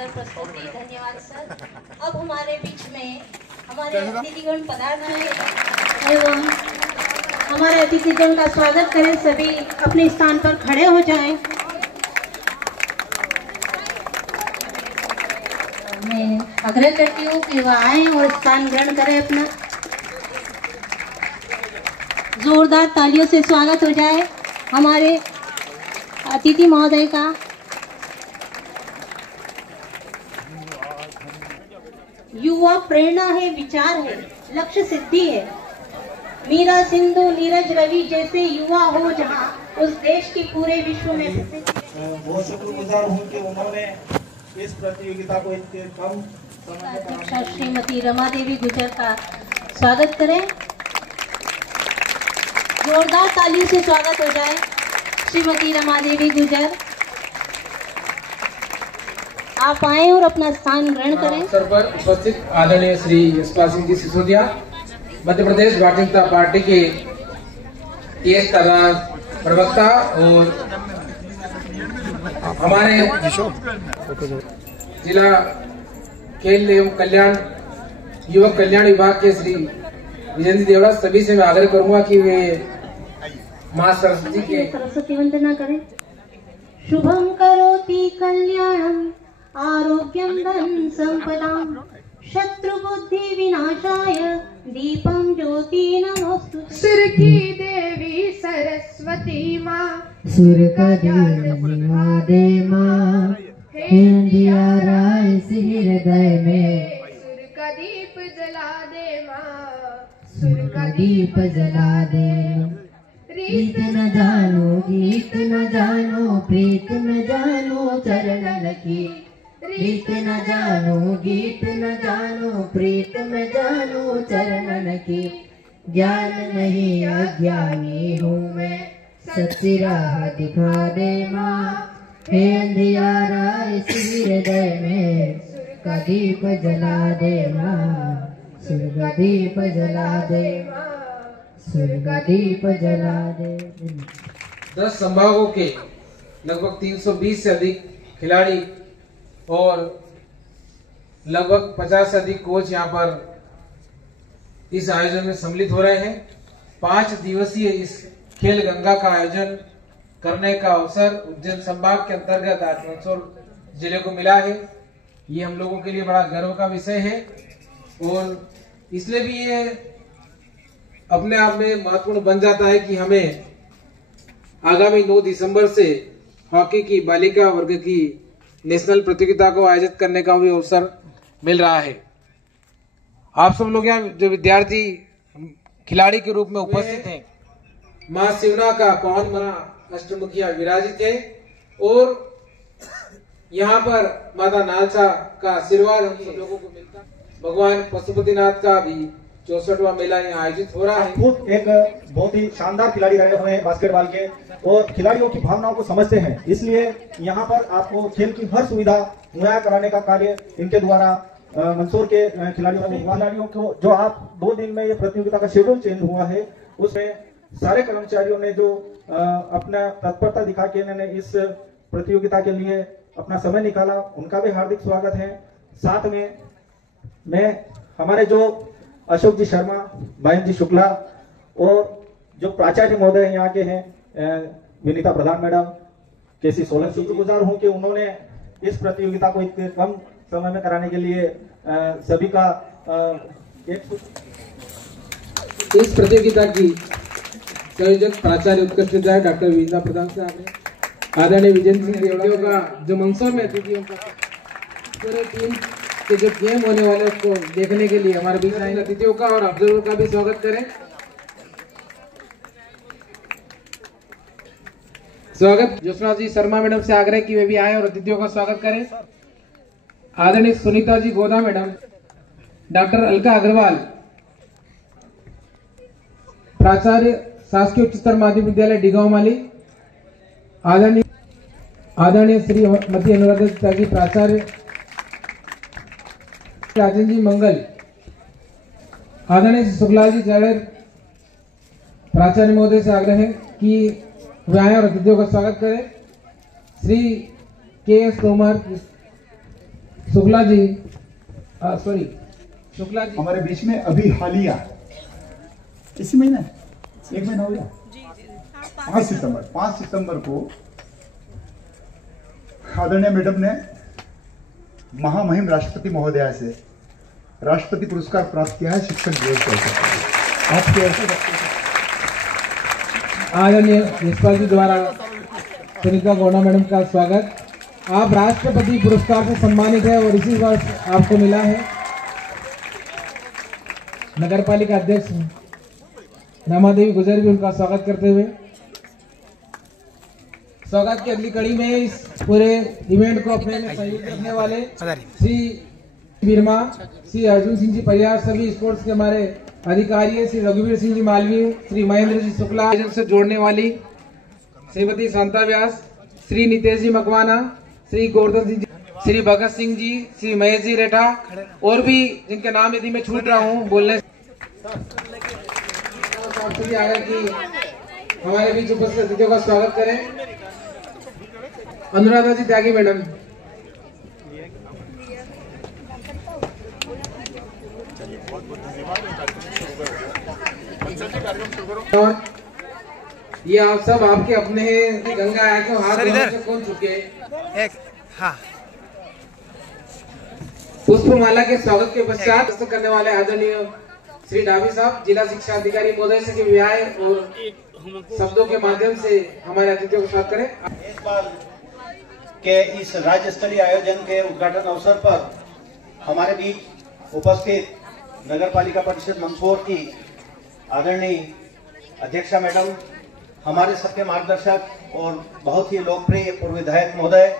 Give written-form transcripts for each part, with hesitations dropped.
सुंदर प्रस्तुति, धन्यवाद सर। अब हमारे बीच में हमारे अतिथिगण पधार रहे हैं एवं हमारे अतिथिगण का स्वागत करें। सभी अपने स्थान पर खड़े हो जाएं। मैं आग्रह करती हूँ कि वह आए और स्थान ग्रहण करें अपना। जोरदार तालियों से स्वागत हो जाए हमारे अतिथि महोदय का। युवा प्रेरणा है, विचार है, लक्ष्य सिद्धि है। मीरा, सिंधु, नीरज, रवि जैसे युवा हो जहाँ, उस देश की पूरे विश्व में बहुत शुक्रगुजार हूँ कि उन्होंने इस प्रतियोगिता को इतने कम समय अध्यक्षा श्रीमती रमा देवी गुजर का स्वागत करें। जोरदार तालियों से स्वागत हो जाए श्रीमती रमा देवी गुजर। आप आए और अपना स्थान ग्रहण करें। अवसर पर उपस्थित आदरणीय श्री यशपाल सिंह जी सिसोदिया, मध्य प्रदेश भारतीय जनता पार्टी के तेज तर्रार प्रवक्ता और हमारे जिला खेल एवं कल्याण युवक कल्याण विभाग के श्री विजेंद्र देवड़ा, सभी से मैं आग्रह करूंगा कि वे मां सरस्वती के सरस्वती वंदना करें। शुभम करोति कल्याणम आरोग्यम धन संपदाम शत्रु बुद्धि विनाशाय दीपम ज्योति नमोस्तुते। सुर की देवी सरस्वती माँ, सुर का दे माँ, अंधियारा इस हृदय में, सुर का दीप जला दे माँ, सुर का दीप जला दे। रीत न जानो, गीत न जानो, प्रीत न जानो चरणन की। रीत न जानो, गीत न जानो, प्रीत न जानो चरणन की। ज्ञान नहीं अज्ञानी हूँ मैं, सच्ची राह दिखा दे माँ। हे अंधियारा इस हृदय में, सुर का दीप जला दे माँ, सुर का दीप जला दे माँ, सुर का दीप जला दे। 10 संभागों के लगभग 320 से अधिक खिलाड़ी और लगभग 50 से अधिक कोच यहाँ पर इस आयोजन में सम्मिलित हो रहे हैं। 5 दिवसीय इस खेल गंगा का आयोजन करने का अवसर उज्जैन संभाग के अंतर्गत आज मंदसौर जिले को मिला है। ये हम लोगों के लिए बड़ा गर्व का विषय है और इसलिए भी ये अपने आप में महत्वपूर्ण बन जाता है कि हमें आगामी 9 दिसंबर से हॉकी की बालिका वर्ग की नेशनल प्रतियोगिता को आयोजित करने का भी अवसर मिल रहा है। आप सब लोग यहाँ जो विद्यार्थी खिलाड़ी के रूप में उपस्थित हैं, मां शिवना का पावन मना अष्टमुखिया विराजित है और यहाँ पर माता नालसा का आशीर्वाद हम सब लोगों को मिलता है। भगवान पशुपतिनाथ का भी 64वां मेला यहाँ आयोजित हो रहा है। खुद एक बहुत ही शानदार खिलाड़ी रहे हुए हैं बास्केटबॉल के और खिलाड़ियों की भावनाओं को समझते हैं, इसलिए यहाँ पर आपको खेल की हर सुविधा मुहैया कराने का कार्य इनके द्वारा मंदसौर के खिलाड़ियों को जो आप 2 दिन में ये प्रतियोगिता का शेड्यूल चेंज हुआ है, उसमें सारे कर्मचारियों ने जो अपना तत्परता दिखा के इन्होंने इस प्रतियोगिता के लिए अपना समय निकाला, उनका भी हार्दिक स्वागत है। साथ में मैं हमारे जो अशोक जी शर्मा, महेंद्र जी शुक्ला और जो प्राचार्य महोदय यहाँ के हैं विनीता प्रधान मैडम, केसी सोलंकी, शुक्रगुजार हूँ कि उन्होंने इस प्रतियोगिता को इतने कम समय में कराने के लिए सभी का इस प्रतियोगिता की संयोजक प्राचार्य उत्कृष्ट विद्यालय डॉक्टर विनीता प्रधान साहब ने आदरणीय विजेंद्र सिंह देवड़ियों का जो मंदसौर में अतिथियों का पूरे टीम के जो गेम होने वाले उसको देखने के लिए हमारे बीच आए अतिथियों का और ऑब्जर्वर का भी स्वागत करें। स्वागत ज्योत्सना जी शर्मा मैडम से आग्रह कि वे भी आए और अतिथियों का स्वागत करें। आदरणीय सुनीता जी गोदा मैडम, डॉक्टर अलका अग्रवाल प्राचार्य शासकीय उच्चतर माध्यमिक विद्यालय डिगांव माली, आदरणीय श्री मती अनुराधा जी प्राचार्य राजन जी मंगल, आदरणीय शुक्ला जी जड़र प्राचार्य महोदय से आग्रह है कि वे आए और अतिथियों का स्वागत करें। श्री के एस तोमर शुक्ला जी शुक्ला जी हमारे बीच में अभी हालिया इसी महीने 1 महीना हो गया 5 सितंबर को आदरणीय मैडम ने महामहिम राष्ट्रपति महोदया से राष्ट्रपति पुरस्कार प्राप्त किया है शिक्षक दिवस के अवसर पर। आपके आदरणीय यशपाल जी द्वारा सुनीता गौड़ा मैडम का स्वागत। आप राष्ट्रपति पुरस्कार से सम्मानित है और इसी वर्ष आपको मिला है। नगर पालिका अध्यक्ष रमा देवी गुजर भी उनका स्वागत करते हुए स्वागत की अगली कड़ी में इस पूरे इवेंट को अपने में सहयोग करने वाले श्री बिरमा, श्री अर्जुन सिंह जी परिहार, सभी स्पोर्ट्स के हमारे अधिकारी, श्री रघुवीर सिंह जी मालवीय, श्री महेंद्र जी शुक्ला, आयोजन से जोड़ने वाली श्रीमती शांता व्यास, श्री नितेश जी मकवाना, श्री गोवर्धन सिंह जी, श्री भगत सिंह जी, श्री महेश जी रेठा और भी जिनके नाम यदि मैं छूट रहा हूँ बोलने आगे की हमारे बीच उपस्थित अतिथियों का स्वागत करें। अनुराधा जी त्यागी मैडम। और ये आप सब आपके अपने हैं, गंगा आया को हाथ धोने से कौन चुके। पुष्पमाला के स्वागत के पश्चात करने वाले आदरणीय श्री डाबी साहब, जिला शिक्षा अधिकारी महोदय से व्याय और शब्दों के माध्यम से हमारे अतिथियों को स्वागत करें। के इस राज्य स्तरीय आयोजन के उद्घाटन अवसर पर हमारे बीच उपस्थित नगर पालिका परिषद मंदसौर की आदरणीय अध्यक्षा मैडम, हमारे सबके मार्गदर्शक और बहुत ही लोकप्रिय पूर्व विधायक महोदय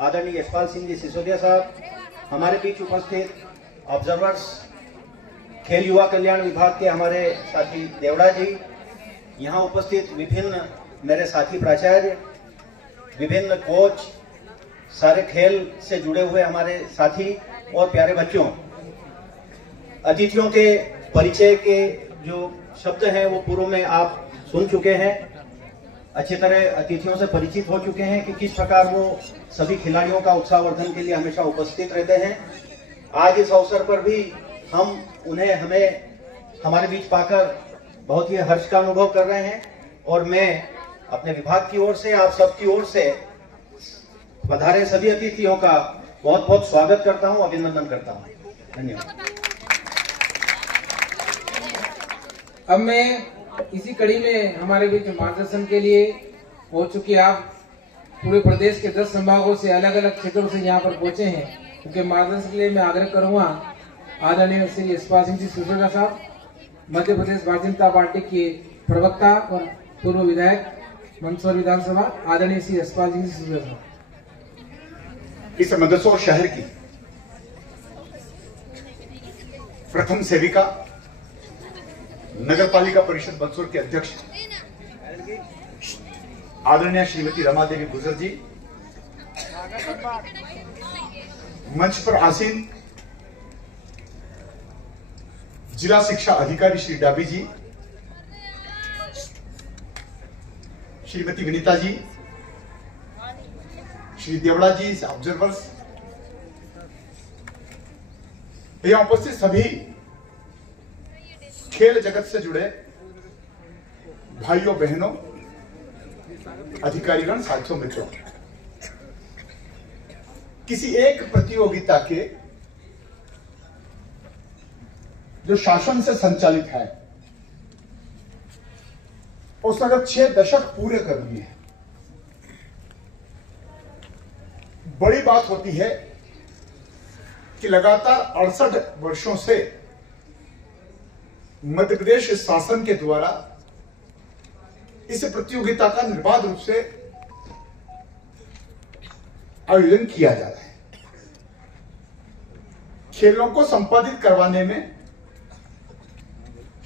आदरणीय यशपाल सिंह जी सिसोदिया साहब, हमारे बीच उपस्थित ऑब्जर्वर्स, खेल युवा कल्याण विभाग के हमारे साथी देवड़ा जी, यहाँ उपस्थित विभिन्न मेरे साथी प्राचार्य, विभिन्न कोच, सारे खेल से जुड़े हुए हमारे साथी और प्यारे बच्चों, अतिथियों के परिचय के जो शब्द हैं वो पूर्व में आप सुन चुके हैं। अच्छी तरह अतिथियों से परिचित हो चुके हैं कि किस प्रकार वो सभी खिलाड़ियों का उत्साहवर्धन के लिए हमेशा उपस्थित रहते हैं। आज इस अवसर पर भी हम उन्हें हमारे बीच पाकर बहुत ही हर्ष का अनुभव कर रहे हैं और मैं अपने विभाग की ओर से, आप सबकी ओर से पधारे सभी अतिथियों का बहुत बहुत स्वागत करता हूं, अभिनंदन करता हूं। धन्यवाद। अब मैं इसी कड़ी में हमारे बीच मार्गदर्शन के लिए हो चुकी आप पूरे प्रदेश के 10 संभागों से अलग अलग क्षेत्रों से यहाँ पर पहुंचे हैं, क्योंकि मार्गदर्शन के लिए मैं आग्रह करूंगा आदरणीय श्री यशपाल सिंह जी सिसोदिया साहब, मध्य प्रदेश भारतीय जनता पार्टी के प्रवक्ता और पूर्व विधायक मंदसौर विधानसभा आदरणीय श्री यशपाल सिंह जी सिसोदिया साहब। इस मंदसौर शहर की प्रथम सेविका, नगर पालिका परिषद मंदसौर के अध्यक्ष आदरणीय श्रीमती रमा देवी गुजर जी, मंच पर आसीन जिला शिक्षा अधिकारी श्री डाबी जी, श्रीमती विनीता जी, श्री देवड़ा जी, ऑब्जर्वर्स, यहां उपस्थित सभी खेल जगत से जुड़े भाइयों बहनों, अधिकारीगण, साथियों, मित्रों, किसी एक प्रतियोगिता के जो शासन से संचालित है उसने अगर 6 दशक पूरे कर लिए हैं, बड़ी बात होती है कि लगातार 68 वर्षों से मध्य प्रदेश शासन के द्वारा इस प्रतियोगिता का निर्बाध रूप से आयोजन किया जा रहा है। खेलों को संपादित करवाने में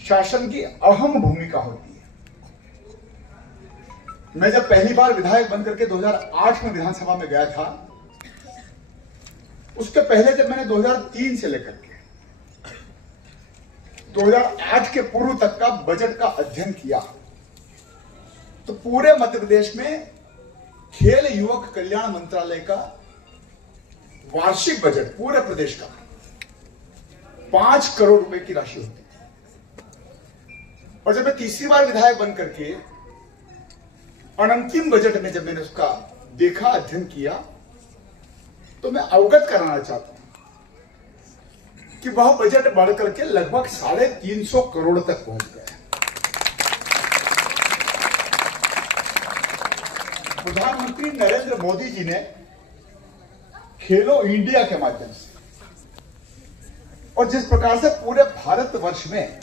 शासन की अहम भूमिका होती है। मैं जब पहली बार विधायक बनकर के 2008 में विधानसभा में गया था, उसके पहले जब मैंने 2003 से लेकर के 2008 के पूर्व तक का बजट का अध्ययन किया, तो पूरे मध्य प्रदेश में खेल युवक कल्याण मंत्रालय का वार्षिक बजट पूरे प्रदेश का 5 करोड़ रुपए की राशि होती है। और जब मैं तीसरी बार विधायक बन करके अनंतिम बजट में जब मैंने उसका देखा, अध्ययन किया, तो मैं अवगत कराना चाहता हूं कि वह बजट बढ़ करके लगभग 350 करोड़ तक पहुंच गया है। प्रधानमंत्री नरेंद्र मोदी जी ने खेलो इंडिया के माध्यम से और जिस प्रकार से पूरे भारतवर्ष में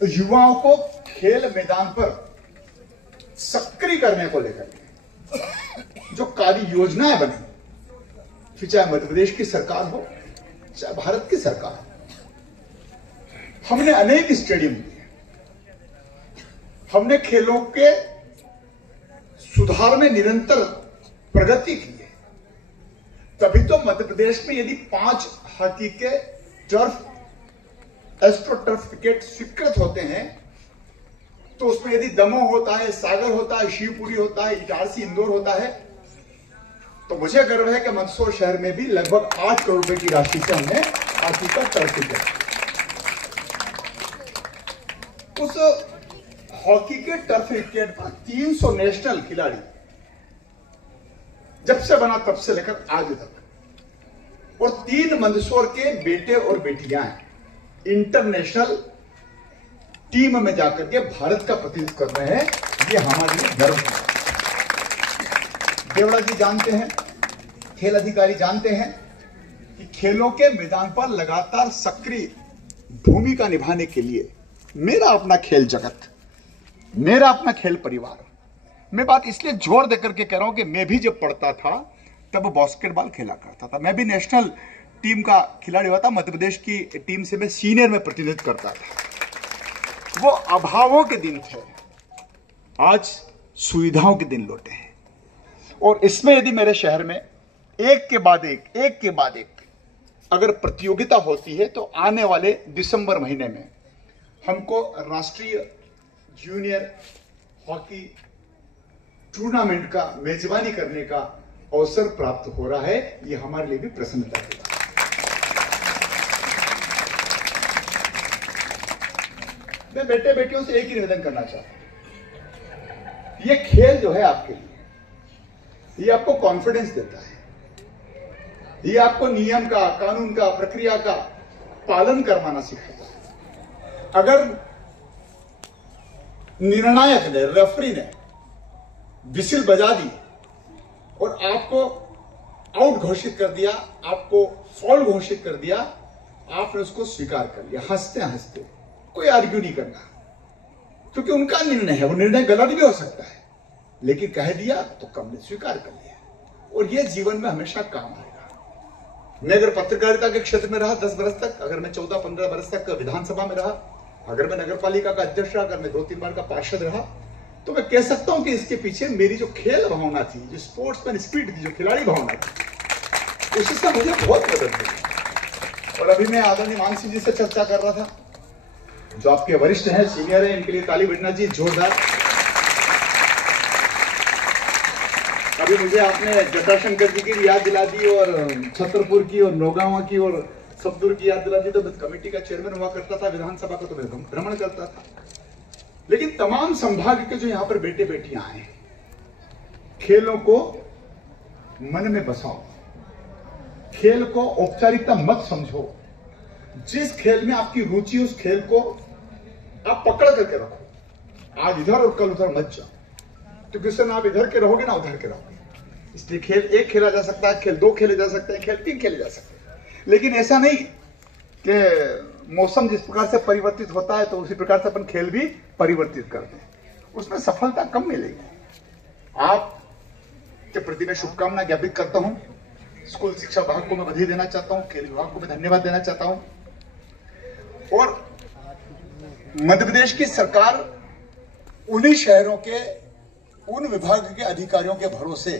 युवाओं को खेल मैदान पर सक्रिय करने को लेकर जो कार्य योजनाएं बनी, फिर चाहे मध्य प्रदेश की सरकार हो चाहे भारत की सरकार हो, हमने अनेक स्टेडियम दिए, हमने खेलों के सुधार में निरंतर प्रगति की है। तभी तो मध्य प्रदेश में यदि 5 हॉकी के टर्फ, एस्ट्रो टर्फ विकेट स्वीकृत होते हैं, तो उसमें यदि दमोह होता है, सागर होता है, शिवपुरी होता है, इटारसी, इंदौर होता है, तो मुझे गर्व है कि मंदसौर शहर में भी लगभग 8 करोड़ रुपए की राशि से हमने हॉकी का टर्फ विकेट। उस हॉकी के टर्फ विकेट पर 300 नेशनल खिलाड़ी जब से बना तब से लेकर आज तक, और 3 मंदसौर के बेटे और बेटियां इंटरनेशनल टीम में जाकर के भारत का प्रतिनिधित्व कर रहे हैं। ये हमारे लिए गर्व है। देवड़ा जी जानते हैं, खेल अधिकारी जानते हैं कि खेलों के मैदान पर लगातार सक्रिय भूमिका निभाने के लिए मेरा अपना खेल जगत, मेरा अपना खेल परिवार, मैं बात इसलिए जोर देकर के कह रहा हूं कि मैं भी जब पढ़ता था तब बास्केटबॉल खेला करता था। मैं भी नेशनल टीम का खिलाड़ी हुआ था, मध्य प्रदेश की टीम से मैं सीनियर में प्रतिनिधित्व करता था। वो अभावों के दिन थे, आज सुविधाओं के दिन लौटे हैं। और इसमें यदि मेरे शहर में एक के बाद एक अगर प्रतियोगिता होती है, तो आने वाले दिसंबर महीने में हमको राष्ट्रीय जूनियर हॉकी टूर्नामेंट का मेजबानी करने का अवसर प्राप्त हो रहा है। ये हमारे लिए भी प्रसन्नता की बात है। मैं बेटे बेटियों से एक ही निवेदन करना चाहता हूं, ये खेल जो है आपके लिए, ये आपको कॉन्फिडेंस देता है, ये आपको नियम का, कानून का, प्रक्रिया का पालन करवाना सिखाता है। अगर निर्णायक ने, रेफरी ने विसिल बजा दी और आपको आउट घोषित कर दिया, आपको फॉल घोषित कर दिया, आपने उसको स्वीकार कर लिया हंसते हंसते, कोई आर्ग्यू नहीं करना, क्योंकि उनका निर्णय है। वो निर्णय गलत भी हो सकता है, लेकिन कह दिया तो कम ने स्वीकार कर लिया, और ये जीवन में हमेशा काम आएगा। मैं अगर पत्रकारिता के क्षेत्र में रहा 10 बरस तक, अगर मैं 14-15 बरस तक विधानसभा में रहा, अगर मैं नगर पालिका का अध्यक्ष रहा, अगर मैं 2-3 बार का पार्षद रहा, तो मैं कह सकता हूं कि इसके पीछे मेरी जो खेल भावना थी, जो स्पोर्ट्समैन स्पिरिट थी, जो खिलाड़ी भावना थी, उससे मुझे बहुत मदद मिली। और अभी मैं आदरणीय मान सिंह जी से चर्चा कर रहा था, जो आपके वरिष्ठ हैं, सीनियर हैं, इनके लिए ताली बजना जी जोरदार। अभी मुझे आपने जटाशंकर जी की याद दिला दी, और छतरपुर की, और नौगांवा की, और सबदुर की याद दिला दी। तो मैं कमेटी का चेयरमैन हुआ करता था, विधानसभा का तो मैं भ्रमण करता था। लेकिन तमाम संभाग के जो यहां पर बेटे बेटियां आए, खेलों को मन में बसाओ, खेल को औपचारिकता मत समझो। जिस खेल में आपकी रुचि, उस खेल को आप पकड़ करके रखो। आज इधर और कल उधर मत जाओ, तो किसी ना आप इधर के रहोगे ना उधर के रहोगे। इसलिए खेल 1 खेला जा सकता है, खेल 2 खेले जा सकते हैं, खेल 3 खेले जा सकते हैं, लेकिन ऐसा नहीं कि मौसम जिस प्रकार से परिवर्तित होता है तो उसी प्रकार से अपन खेल भी परिवर्तित करते हैं, उसमें सफलता कम मिलेगी। आप के प्रति मैं शुभकामना ज्ञापित करता हूं। स्कूल शिक्षा विभाग को मैं बधाई देना चाहता हूं, खेल विभाग को मैं धन्यवाद देना चाहता हूं, और मध्य प्रदेश की सरकार उन्हीं शहरों के, उन विभाग के अधिकारियों के भरोसे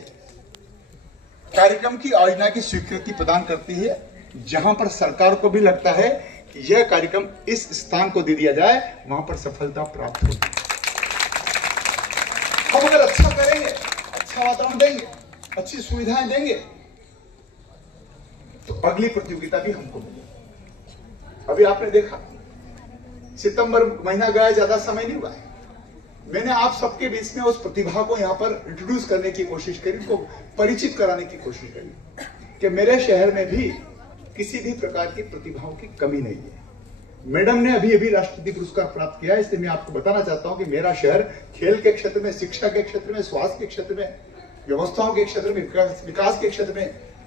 कार्यक्रम की आयोजना की स्वीकृति प्रदान करती है, जहां पर सरकार को भी लगता है कि यह कार्यक्रम इस स्थान को दे दिया जाए, वहां पर सफलता प्राप्त होगी। हम अगर अच्छा करेंगे, अच्छा वातावरण देंगे, अच्छी सुविधाएं देंगे, तो अगली प्रतियोगिता भी हमको मिले। अभी आपने देखा सितंबर महीना गया, ज्यादा समय नहीं हुआ है, मैंने आप सबके बीच में उस प्रतिभा को यहाँ पर इंट्रोड्यूस करने की कोशिश करी, उसको परिचित कराने की कोशिश करी कि मेरे शहर में भी किसी भी प्रकार की प्रतिभाओं की कमी नहीं है। मैडम ने अभी अभी राष्ट्रपति पुरस्कार प्राप्त किया है, इसलिए मैं आपको बताना चाहता हूं कि मेरा शहर खेल के क्षेत्र में, शिक्षा के क्षेत्र में, स्वास्थ्य के क्षेत्र में, व्यवस्थाओं के क्षेत्र में, विकास के क्षेत्र में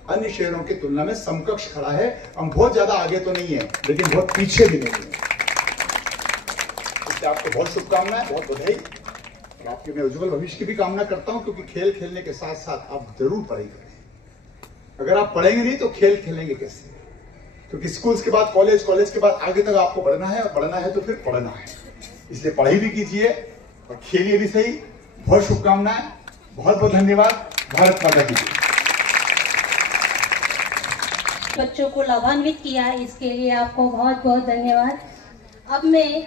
अन्य शहरों की तुलना में समकक्ष खड़ा है। हम बहुत ज्यादा आगे तो नहीं है, लेकिन बहुत पीछे भी नहीं है। इसलिए आपको बहुत शुभकामनाएं, बहुत बधाई और आपके मैं उज्जवल भविष्य की भी कामना करता हूं, क्योंकि खेल खेलने के साथ साथ आप जरूर पढ़ाई करें। अगर आप पढ़ेंगे नहीं तो खेल खेलेंगे कैसे? क्योंकि स्कूल्स के बाद कॉलेज, कॉलेज के बाद आगे तक आपको बढ़ना है, और बढ़ना है तो फिर पढ़ना है। इसलिए पढ़ाई भी कीजिए और खेलिए भी सही। बहुत शुभकामनाएं, बहुत बहुत धन्यवाद। भारत माता की जय। बच्चों को लाभान्वित किया है, इसके लिए आपको बहुत बहुत धन्यवाद। अब मैं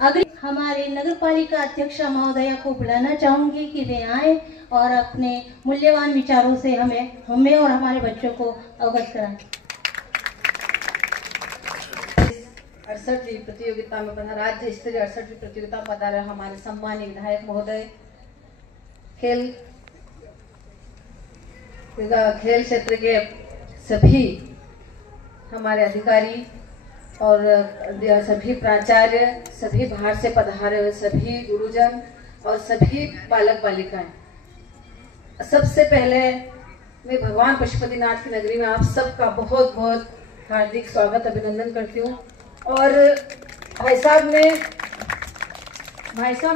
अगली हमारे नगर पालिका अध्यक्षा महोदया को बुलाना चाहूंगी कि वे आए और अपने मूल्यवान विचारों से हमें और हमारे बच्चों को अवगत कराएं। 68वीं प्रतियोगिता में राज्य स्तरीय 68वीं प्रतियोगिता में पधारे हमारे सम्मानीय विधायक महोदय, खेल क्षेत्र के सभी हमारे अधिकारी और सभी प्राचार्य, सभी बाहर से पधारे हुए सभी गुरुजन और सभी बालक बालिकाएं, सबसे पहले मैं भगवान पशुपतिनाथ की नगरी में आप सबका बहुत बहुत हार्दिक स्वागत, अभिनंदन करती हूँ। और भाई साहब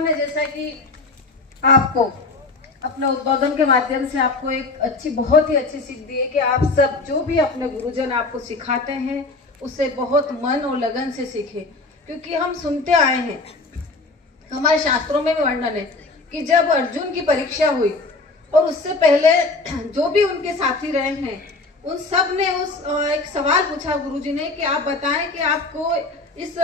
ने जैसा कि आपको अपने उद्बोधन के माध्यम से आपको एक बहुत ही अच्छी सीख दी है कि आप सब जो भी अपने गुरुजन आपको सिखाते हैं उसे बहुत मन और लगन से सीखें। क्योंकि हम सुनते आए हैं, हमारे शास्त्रों में भी वर्णन है कि जब अर्जुन की परीक्षा हुई और उससे पहले जो भी उनके साथी रहे हैं उन सब ने एक सवाल पूछा गुरुजी ने कि आप बताएं कि आपको इस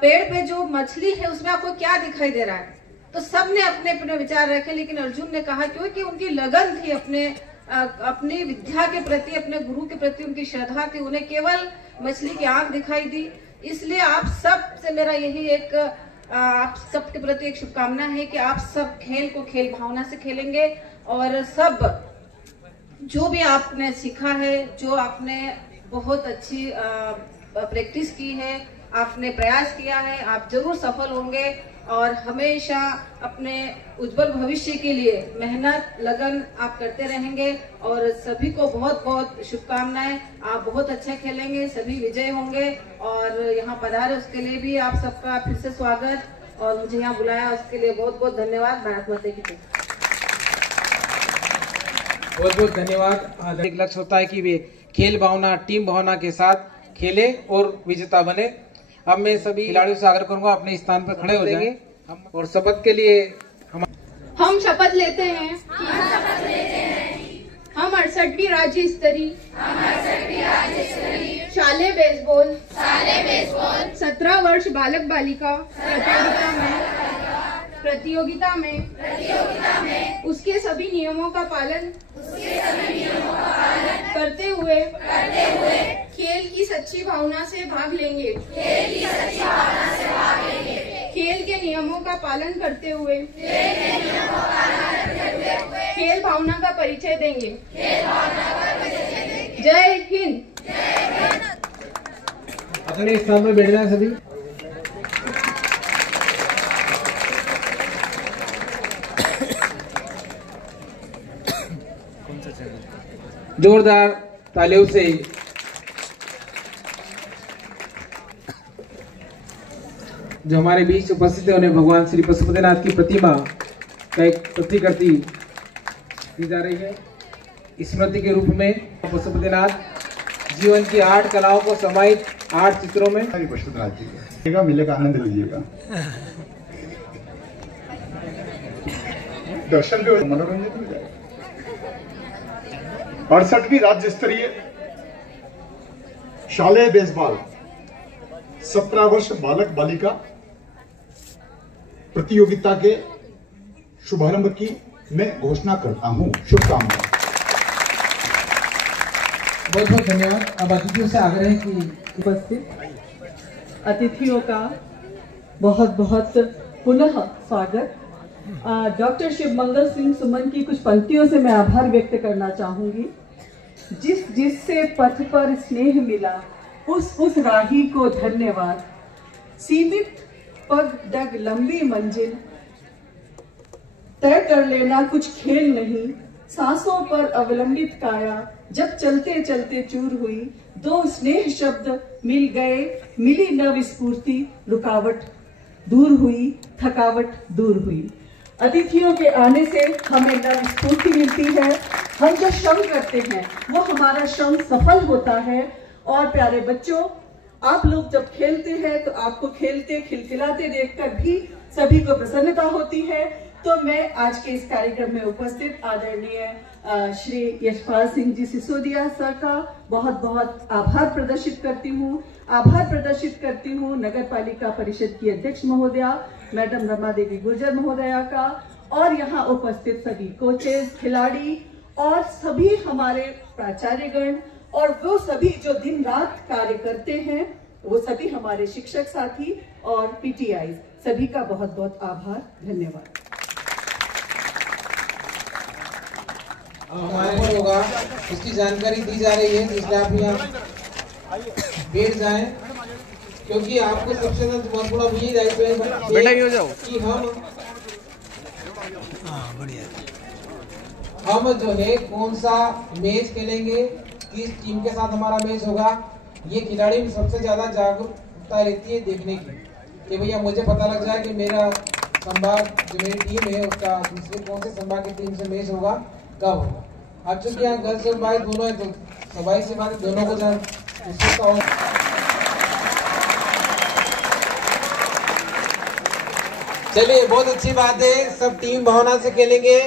पेड़ पे जो मछली है उसमें आपको क्या दिखाई दे रहा है। तो सब ने अपने अपने विचार रखे, लेकिन अर्जुन ने कहा क्योंकि उनकी लगन थी अपनी विद्या के प्रति, अपने गुरु के प्रति उनकी श्रद्धा थी, उन्हें केवल मछली की आंख दिखाई दी। इसलिए आप सब से मेरा यही एक आप सबके प्रति एक शुभकामना है कि आप सब खेल को खेल भावना से खेलेंगे और सब जो भी आपने सीखा है, जो आपने बहुत अच्छी प्रैक्टिस की है, आपने प्रयास किया है, आप जरूर सफल होंगे और हमेशा अपने उज्जवल भविष्य के लिए मेहनत लगन आप करते रहेंगे। और सभी को बहुत बहुत शुभकामनाएं। आप बहुत अच्छा खेलेंगे, सभी विजय होंगे और यहाँ पधारे उसके लिए भी आप सबका फिर से स्वागत और मुझे यहाँ बुलाया उसके लिए बहुत बहुत धन्यवाद। भारत माता की जय। बहुत बहुत धन्यवाद। एक लक्ष्य होता है कि वे खेल भावना, टीम भावना के साथ खेले और विजेता बने। अब मैं सभी खिलाड़ियों से आग्रह करूंगा अपने स्थान पर खड़े हो जाएंगे और शपथ के लिए हम शपथ लेते हैं हम 68वीं राज्य स्तरीय शालेय बेसबॉल 17 वर्ष बालक बालिका प्रतियोगिता में उसके सभी नियमों का पालन करते हुए खेल की सच्ची भावना से भाग लेंगे। खेल के नियमों का पालन करते हुए खेल भावना का परिचय देंगे। जय हिंद। अपने स्थान में बैठ जाए सभी। जोरदार तालियों से जो हमारे बीच उपस्थित है उन्हें भगवान श्री पशुपतिनाथ की प्रतिमा का एक प्रतिकृति दी जा रही है। स्मृति के रूप में पशुपतिनाथ जीवन की 8 कलाओं को समाहित 8 चित्रों में पशुपतिनाथ जी का मिलेगा, आनंद लीजिएगा। दर्शन भी मनोरंजन हो जाएगा। 68वीं राज्य स्तरीय शालेय बेसबॉल 17 वर्ष बालक बालिका प्रतियोगिता के शुभारंभ की मैं घोषणा करता हूं। शुभकामनाएं। बहुत बहुत धन्यवाद। अब अतिथियों से आग्रह है कि उपस्थित अतिथियों का बहुत बहुत पुनः स्वागत। डॉक्टर शिव मंगल सिंह सुमन की कुछ पंक्तियों से मैं आभार व्यक्त करना चाहूंगी। जिससे पथ पर स्नेह मिला उस राही को धन्यवाद। सीमित पग डग लंबी मंजिल तय कर लेना कुछ खेल नहीं। सांसों पर अवलंबित काया जब चलते चलते चूर हुई। दो स्नेह शब्द मिल गए मिली नव स्फूर्ति। रुकावट दूर हुई थकावट दूर हुई। अतिथियों के आने से हमें नव स्फूर्ति मिलती है। हम जो श्रम करते हैं वो हमारा श्रम सफल होता है। और प्यारे बच्चों, आप लोग जब खेलते हैं तो आपको खेलते खिलखिलाते देखकर भी सभी को प्रसन्नता होती है। तो मैं आज के इस कार्यक्रम में उपस्थित आदरणीय श्री यशपाल सिंह जी सिसोदिया सर का बहुत बहुत आभार प्रदर्शित करती हूँ। आभार प्रदर्शित करती हूँ नगर पालिका परिषद की अध्यक्ष महोदया मैडम रमा देवी गुर्जर महोदया का, और यहाँ उपस्थित सभी कोचेस, खिलाड़ी और सभी हमारे प्राचार्यगण और वो सभी जो दिन रात कार्य करते हैं, वो सभी हमारे शिक्षक साथी और पीटीआई, सभी का बहुत बहुत आभार, धन्यवाद। हमारे पर होगा उसकी जानकारी दी जा रही है, इसलिए आप यहाँ बैठ जाएं, क्योंकि आपको सबसे महत्वपूर्ण अब यही दायित्व है बेटा हो जाओ कि हम जो है कौन सा मैच खेलेंगे, किस टीम के साथ हमारा मैच होगा, ये खिलाड़ी में सबसे ज्यादा जागरूकता रहती है देखने की कि भैया मुझे पता लग जाए कि मेरा संभाग जो मेरी टीम है उसका दूसरे कौन से संभाग की टीम से मैच होगा, कब होगा। अब चूंकि यहाँ गर्ल्स और बॉयज दोनों है तो स्वाभाविक सी बात दोनों को जान चलिए बहुत अच्छी बात है, सब टीम भावना से खेलेंगे।